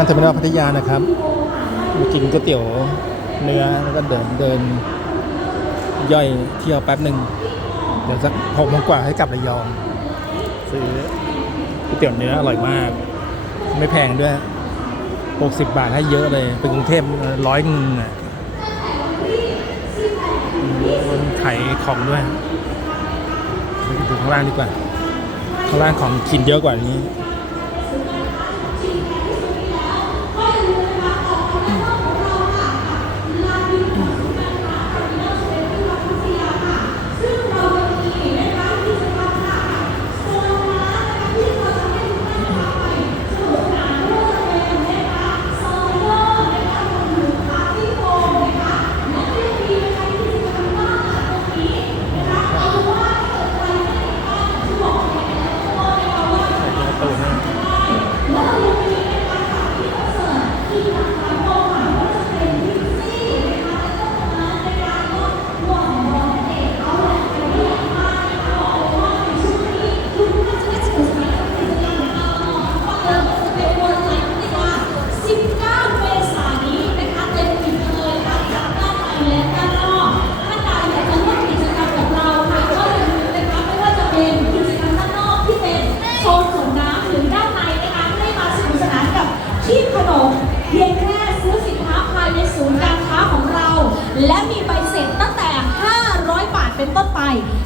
างเทอร์มินอลพัทยานะครับมากินก๋วยเตี๋ยวเนื้อแล้วก็เดินเดินย่อยเที่ยวแป๊บหนึ่งเดี๋ยวสักหกโมงกว่าให้กลับระยองซื้อก๋วยเตี๋ยวเนื้ออร่อยมาก ไม่แพงด้วย 60 บาทให้เยอะเลยเป็นกรุงเทพร้อยนึงอะขายของด้วยไปดูข้างล่างดีกว่าข้างล่างของกินเยอะกว่านี้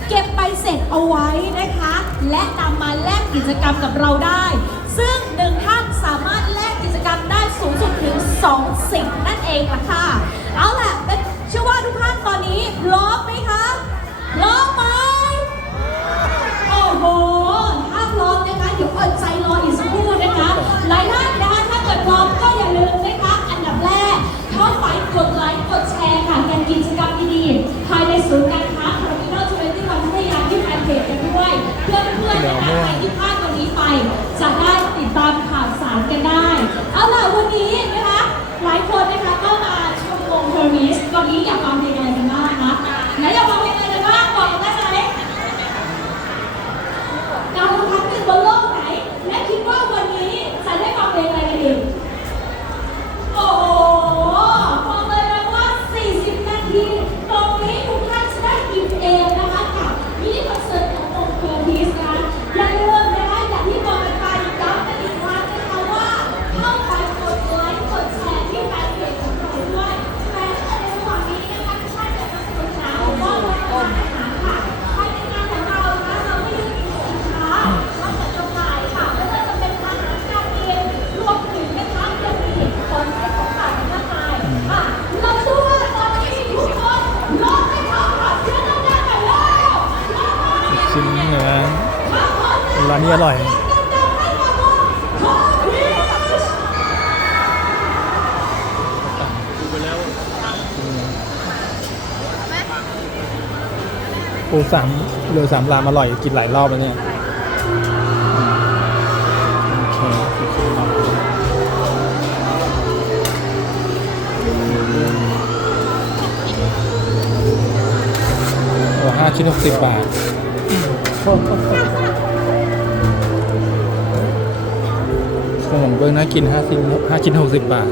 เก็บไปเสร็จเอาไว้นะคะ และนำมาแลกกิจกรรมกับเราได้ ซึ่งหนึ่งท่านสามารถแลกกิจกรรมได้สูงสุดถึง2สิ่งนั่นเองล่ะค่ะ ร้านนี้อร่อยปูสามเรือสามลามอร่อยกินหลายรอบแล้วเนี่ยห้าชิ้นหกสิบบาท ขนมเบื้องน่ากินห้าชิ้นห้าชิ้นหกสิบบาท